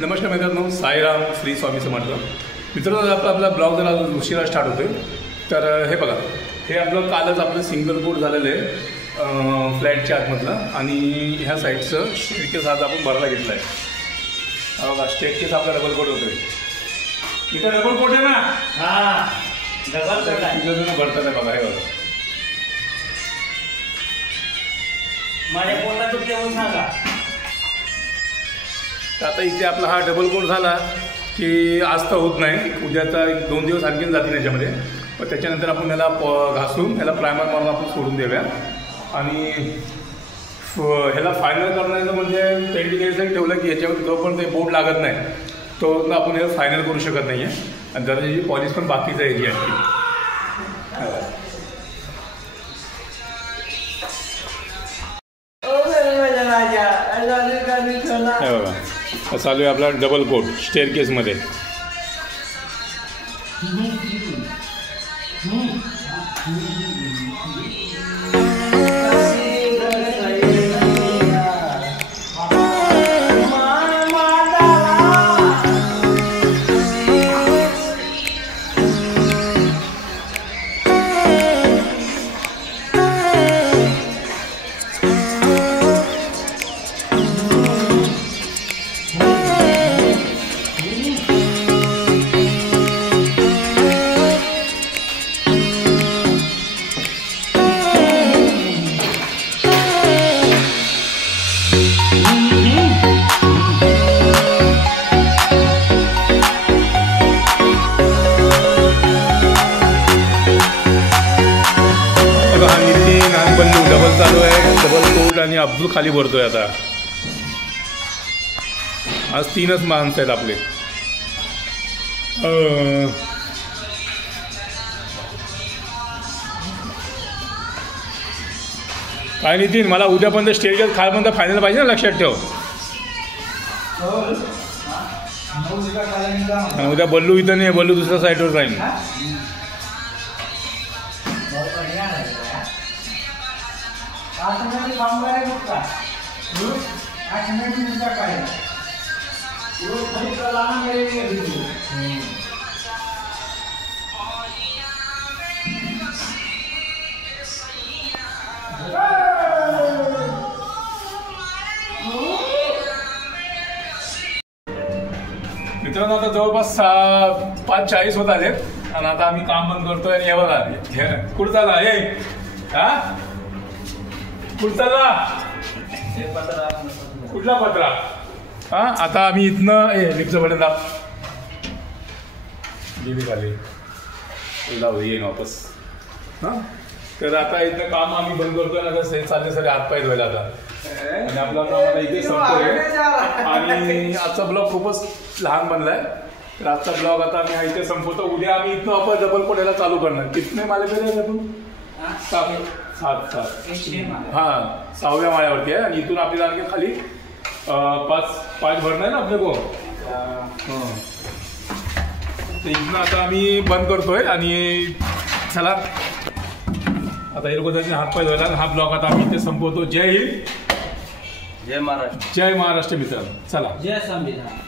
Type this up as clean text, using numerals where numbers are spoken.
नमस्कार मित्रांनो, साईराम श्री स्वामी समर्थ. मित्रांनो, आपला ब्लॉग जरा उशिरा स्टार्ट होतोय. तर हे बघा, हे आपलं कालच आपलं सिंगल कोट झालेलं आहे फ्लॅटच्या आतमधलं. आणि ह्या साईडचं स्टेअरकेस आज आपण भरायला घेतला आहे. बघा, स्टेअरकेस आपला डबल कोट होतोय. इथं डबल कोट आहे ना. हां, डबल कोट आहे. तिथं भरतात आहे बघा. हे बघा, माझ्या पोटाचं जेवण सांगा. आता इथे आपला हा डबल कोट झाला की आज तर होत नाही, उद्याचा 1-2 दिवस आणखीन जातील याच्यामध्ये. पण त्याच्यानंतर आपण ह्याला घासून ह्याला प्रायमर मारून आपण सोडून देऊया. आणि ह्याला फायनल करण्याचं म्हणजे पेंटिंग ठेवलं की ह्याच्यावर जो पण ते बोर्ड लागत नाही तो आपण ह्याला फायनल करू शकत नाही आहे. आणि जरा त्याची पॉलिश पण बाकीचा एरिया आहे. बघा, चालू आहे आपला डबल कोट स्टेअरकेसमध्ये. डबल चालू आहे, डबल कोट. आणि अब्दुल खाली भरतोय. आता आज 3च माणसं आहेत आपले. काय नितीन, मला उद्यापर्यंत स्टेजवर खालपर्यंत फायनल पाहिजे ना, लक्षात ठेव. आणि उद्या बल्लू इथं नाही, बल्लू दुसऱ्या साईडवर राहील. मित्रांनो, आता जवळपास 5:40 होत आलेत. आणि आता आम्ही काम बंद करतोय. आणि हे बघा, कुठं चालला हे? हा, कुठं चालला? कुठला पत्रा? हा, आता आम्ही इथनं लिफ्टचं बटन दाब. गेली खाली लावू, येईन वापस. हां, तर आता इथनं काम आम्ही बंद करतोय. आता चालले सगळे हातपाय धुवायला आता. आणि आपला काम आता इथे संपतोय. आणि आजचा ब्लॉग खूपच लहान बनलाय. तर आजचा ब्लॉग आता आम्ही इथे संपवतो. उद्या आम्ही इथनं वापस डबल कोट्याला चालू करणार. कितने माले पेले आपण? 7 हां, 6व्या माळ्यावरती आहे. आणि इथून आपल्याला आणखी खाली 5 भरणं आहे ना आपल्या को. हां, तर इथनं आता आम्ही बंद करतोय. आणि चला आता हे लोक त्याचे हातपाय धुवायला. हा ब्लॉग आता आम्ही इथे संपवतो. जय हिंद, जय महाराष्ट्र. जय महाराष्ट्र मित्रांनो. चला, जय संविधान.